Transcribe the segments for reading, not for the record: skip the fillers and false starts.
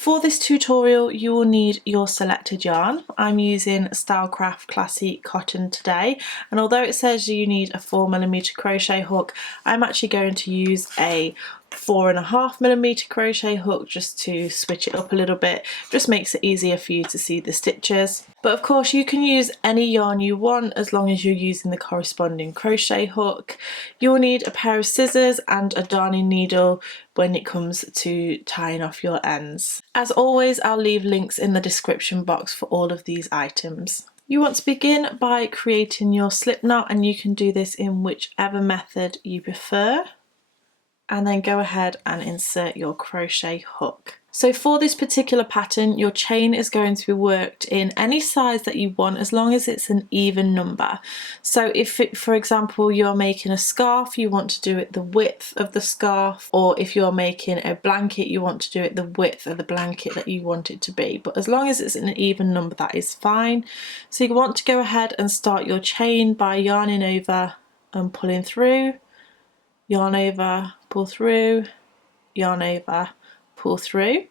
For this tutorial you will need your selected yarn. I'm using Stylecraft Classique cotton today, and although it says you need a 4mm crochet hook, I'm actually going to use a 4.5mm crochet hook just to switch it up a little bit. Just makes it easier for you to see the stitches. But of course you can use any yarn you want as long as you're using the corresponding crochet hook. You'll need a pair of scissors and a darning needle when it comes to tying off your ends. As always, I'll leave links in the description box for all of these items. You want to begin by creating your slip knot, and you can do this in whichever method you prefer. And then go ahead and insert your crochet hook. So for this particular pattern, your chain is going to be worked in any size that you want as long as it's an even number. So if, for example, you're making a scarf, you want to do it the width of the scarf, or if you're making a blanket, you want to do it the width of the blanket that you want it to be. But as long as it's an even number, that is fine. So you want to go ahead and start your chain by yarning over and pulling through, yarn over, pull through, yarn over, pull through.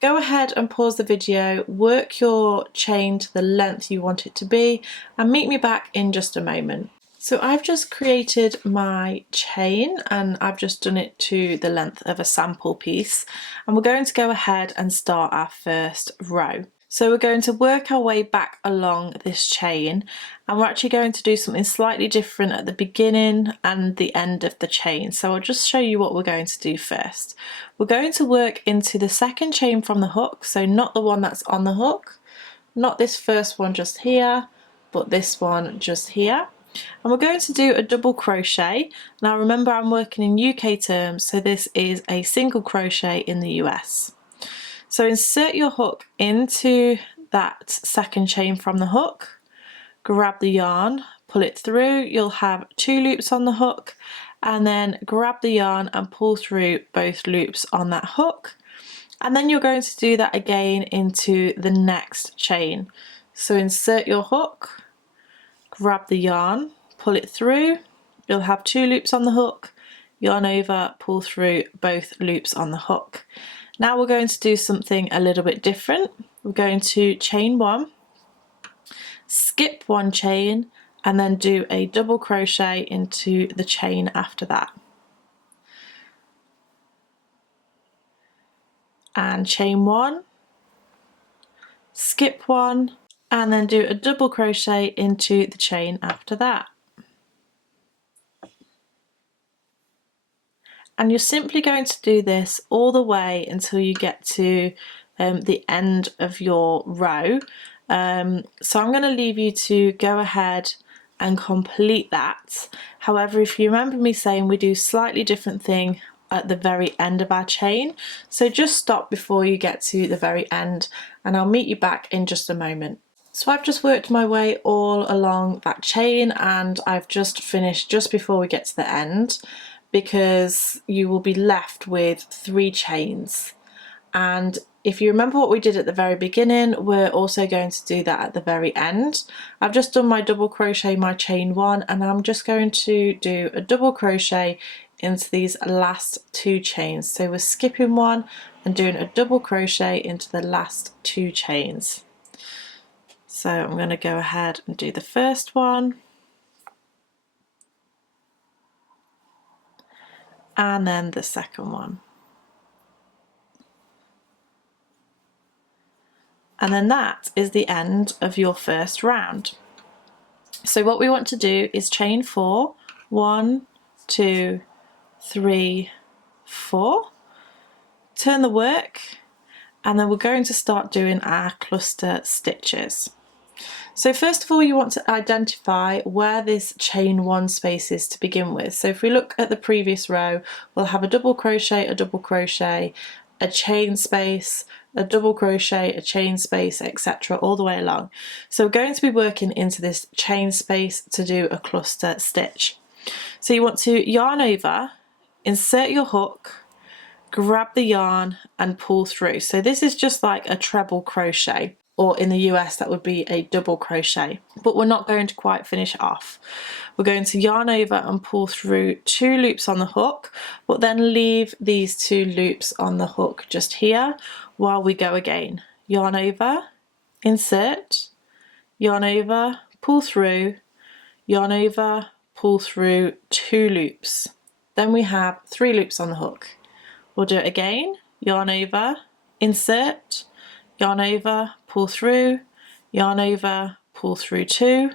Go ahead and pause the video, work your chain to the length you want it to be, and meet me back in just a moment. So I've just created my chain and I've just done it to the length of a sample piece, and we're going to go ahead and start our first row. So we're going to work our way back along this chain, and we're actually going to do something slightly different at the beginning and the end of the chain. So I'll just show you what we're going to do first. We're going to work into the second chain from the hook, so not the one that's on the hook, not this first one just here, but this one just here. And we're going to do a double crochet. Now remember, I'm working in UK terms, so this is a single crochet in the US. So insert your hook into that second chain from the hook, grab the yarn, pull it through, you'll have 2 loops on the hook, and then grab the yarn and pull through both loops on that hook. And then you're going to do that again into the next chain. So insert your hook, grab the yarn, pull it through, you'll have 2 loops on the hook, yarn over, pull through both loops on the hook. Now we're going to do something a little bit different. We're going to chain 1, skip 1 chain, and then do a double crochet into the chain after that. And chain 1, skip 1, and then do a double crochet into the chain after that. And you're simply going to do this all the way until you get to the end of your row. So I'm going to leave you to go ahead and complete that. However, if you remember me saying we do slightly different thing at the very end of our chain, so just stop before you get to the very end and I'll meet you back in just a moment. So I've just worked my way all along that chain and I've just finished just before we get to the end, because you will be left with 3 chains. And if you remember what we did at the very beginning, we're also going to do that at the very end. I've just done my double crochet, my chain 1, and I'm just going to do a double crochet into these last 2 chains. So we're skipping 1 and doing a double crochet into the last 2 chains. So I'm going to go ahead and do the first one, and then the second one. And then that is the end of your first round. So what we want to do is chain 4, 1, 2, 3, 4, turn the work, and then we're going to start doing our cluster stitches. So first of all, you want to identify where this chain 1 space is to begin with. So if we look at the previous row, we'll have a double crochet, a chain space, a double crochet, a chain space, etc., all the way along. So we're going to be working into this chain space to do a cluster stitch. So you want to yarn over, insert your hook, grab the yarn and pull through. So this is just like a treble crochet. or in the US that would be a double crochet, but we're not going to quite finish it off. We're going to yarn over and pull through 2 loops on the hook, but then leave these 2 loops on the hook just here while we go again. Yarn over, insert, yarn over, pull through, yarn over, pull through 2 loops. Then we have 3 loops on the hook. We'll do it again, yarn over, insert, yarn over, pull through, yarn over, pull through 2.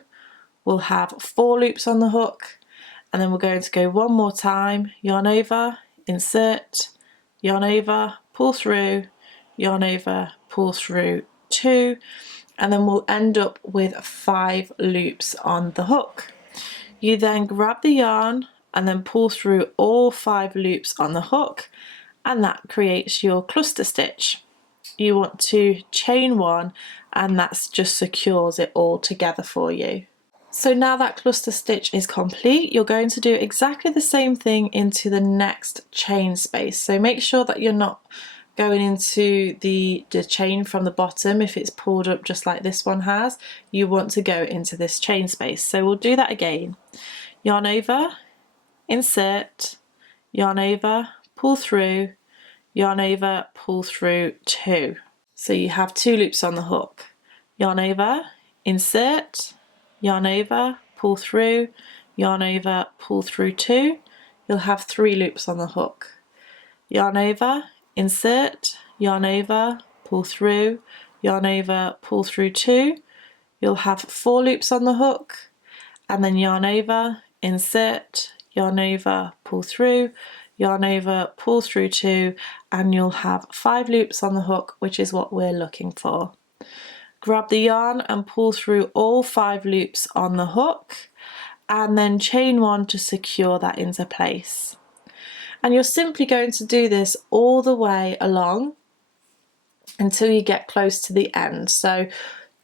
We'll have 4 loops on the hook, and then we're going to go one more time, yarn over, insert, yarn over, pull through, yarn over, pull through 2, and then we'll end up with 5 loops on the hook. You then grab the yarn and then pull through all 5 loops on the hook, and that creates your cluster stitch. You want to chain 1, and that just secures it all together for you. So now that cluster stitch is complete, you're going to do exactly the same thing into the next chain space. So make sure that you're not going into the chain from the bottom. If it's pulled up just like this one has, you want to go into this chain space. So we'll do that again. Yarn over, insert, yarn over, pull through, yarn over, pull through 2. So you have 2 loops on the hook. Yarn over, insert, yarn over, pull through, yarn over, pull through 2. You'll have 3 loops on the hook. Yarn over, insert, yarn over, pull through, yarn over, pull through 2. You'll have 4 loops on the hook, and then yarn over, insert, yarn over, pull through, yarn over, pull through 2, and you'll have 5 loops on the hook, which is what we're looking for. Grab the yarn and pull through all 5 loops on the hook, and then chain 1 to secure that into place. And you're simply going to do this all the way along until you get close to the end. So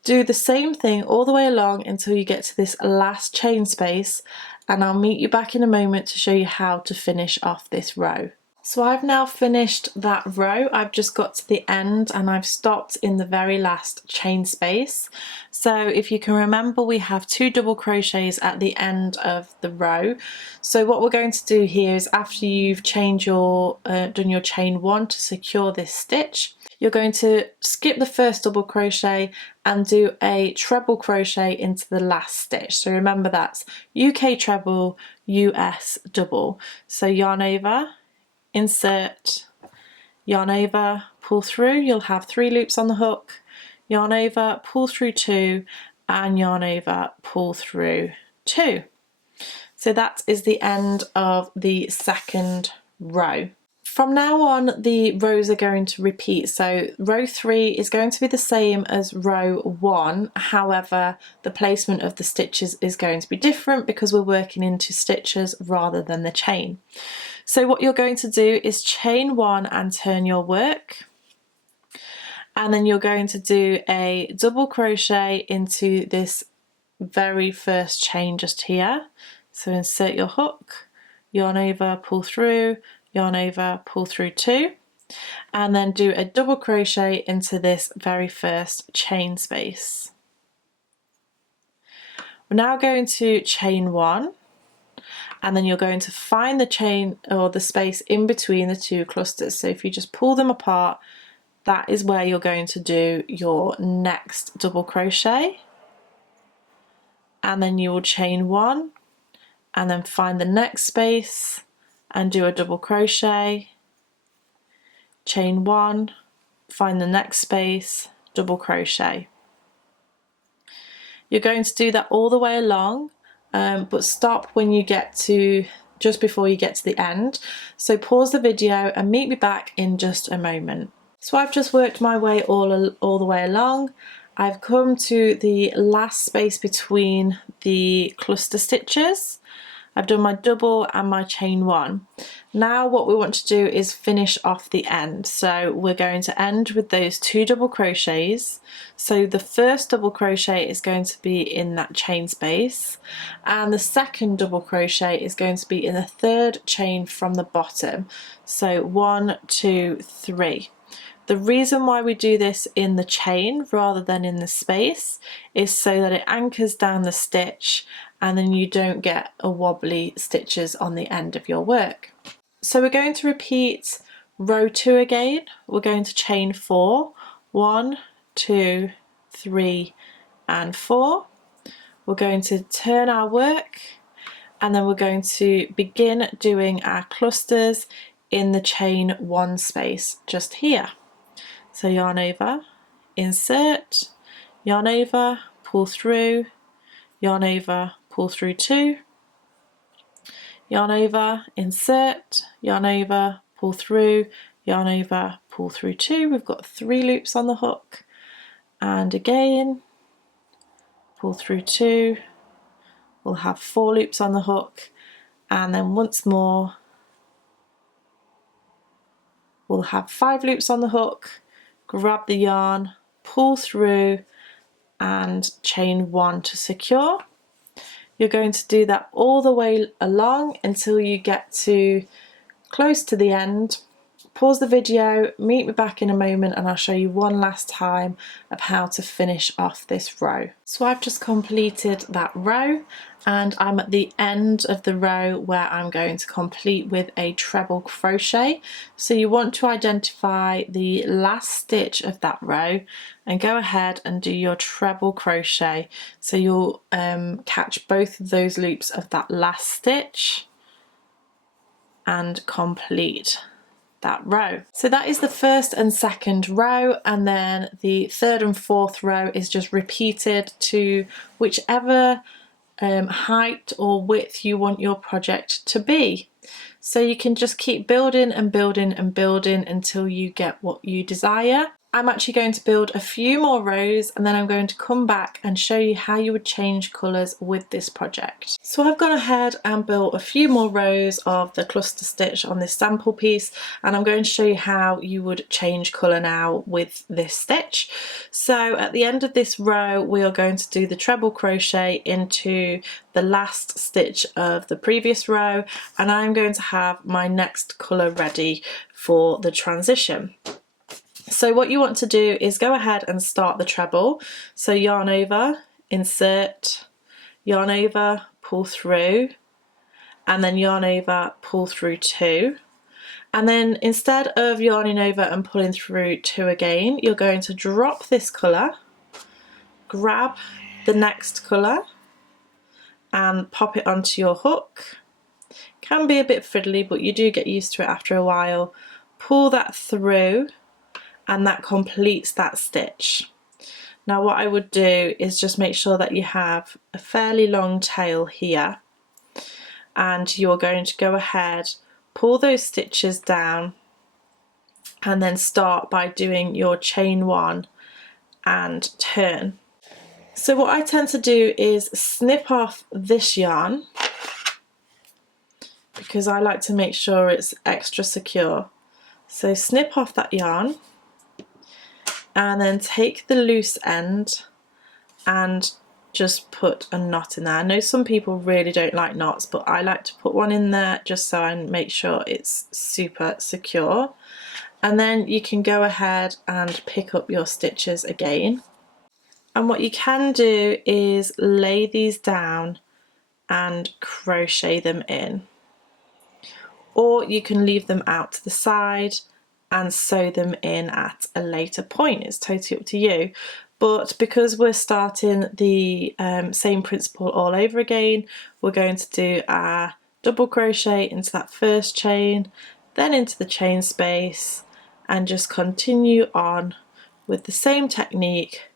do the same thing all the way along until you get to this last chain space, and I'll meet you back in a moment to show you how to finish off this row. So I've now finished that row. I've just got to the end and I've stopped in the very last chain space. So if you can remember, we have 2 double crochets at the end of the row. So what we're going to do here is, after you've chained your done your chain 1 to secure this stitch, you're going to skip the first double crochet and do a treble crochet into the last stitch. So remember, that's UK treble, US double. So yarn over, insert, yarn over, pull through, you'll have 3 loops on the hook, yarn over, pull through 2, and yarn over, pull through 2. So that is the end of the second row. From now on, the rows are going to repeat. So row 3 is going to be the same as row 1. However, the placement of the stitches is going to be different because we're working into stitches rather than the chain. So what you're going to do is chain 1 and turn your work. And then you're going to do a double crochet into this very first chain just here. So insert your hook, yarn over, pull through, yarn over, pull through 2, and then do a double crochet into this very first chain space. We're now going to chain 1, and then you're going to find the chain or the space in between the 2 clusters. So if you just pull them apart, that is where you're going to do your next double crochet, and then you will chain 1 and then find the next space and do a double crochet, chain 1, find the next space, double crochet. You're going to do that all the way along, but stop when you get to just before you get to the end. So pause the video and meet me back in just a moment. So I've just worked my way all the way along. I've come to the last space between the cluster stitches. I've done my double and my chain 1. Now what we want to do is finish off the end. So we're going to end with those 2 double crochets. So the first double crochet is going to be in that chain space, and the second double crochet is going to be in the 3rd chain from the bottom. So 1, 2, 3. The reason why we do this in the chain rather than in the space is so that it anchors down the stitch and then you don't get a wobbly stitches on the end of your work. So we're going to repeat row 2 again. We're going to chain 4, 1, 2, 3 and 4. We're going to turn our work and then we're going to begin doing our clusters in the chain 1 space just here. So yarn over, insert, yarn over, pull through, yarn over, pull through 2, yarn over, insert, yarn over, pull through, yarn over, pull through 2. We've got 3 loops on the hook, and again pull through 2. We'll have 4 loops on the hook, and then once more we'll have 5 loops on the hook, grab the yarn, pull through and chain 1 to secure. You're going to do that all the way along until you get to close to the end. Pause the video, meet me back in a moment and I'll show you one last time of how to finish off this row. So I've just completed that row and I'm at the end of the row where I'm going to complete with a treble crochet. So you want to identify the last stitch of that row and go ahead and do your treble crochet. So you'll catch both of those loops of that last stitch and complete that row. So that is the first and second row, and then the third and fourth row is just repeated to whichever height or width you want your project to be. So you can just keep building and building and building until you get what you desire. I'm actually going to build a few more rows and then I'm going to come back and show you how you would change colours with this project. So I've gone ahead and built a few more rows of the cluster stitch on this sample piece, and I'm going to show you how you would change colour now with this stitch. So at the end of this row we are going to do the treble crochet into the last stitch of the previous row, and I'm going to have my next colour ready for the transition. So what you want to do is go ahead and start the treble. So yarn over, insert, yarn over, pull through, and then yarn over, pull through 2. And then instead of yarning over and pulling through 2 again, you're going to drop this colour, grab the next colour and pop it onto your hook. Can be a bit fiddly, but you do get used to it after a while. Pull that through and that completes that stitch. Now what I would do is just make sure that you have a fairly long tail here, and you're going to go ahead, pull those stitches down and then start by doing your chain 1 and turn. So what I tend to do is snip off this yarn because I like to make sure it's extra secure. So snip off that yarn and then take the loose end and just put a knot in there. I know some people really don't like knots, but I like to put one in there just so I make sure it's super secure. And then you can go ahead and pick up your stitches again. And what you can do is lay these down and crochet them in. Or you can leave them out to the side and sew them in at a later point. It's totally up to you, but because we're starting the same principle all over again, we're going to do our double crochet into that first chain, then into the chain space, and just continue on with the same technique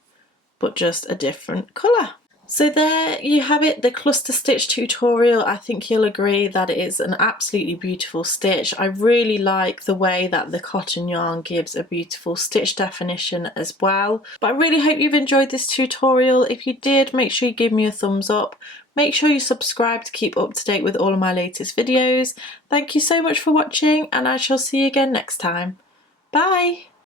but just a different colour. So there you have it, the cluster stitch tutorial. I think you'll agree that it is an absolutely beautiful stitch. I really like the way that the cotton yarn gives a beautiful stitch definition as well. But I really hope you've enjoyed this tutorial. If you did, make sure you give me a thumbs up. Make sure you subscribe to keep up to date with all of my latest videos. Thank you so much for watching and I shall see you again next time. Bye!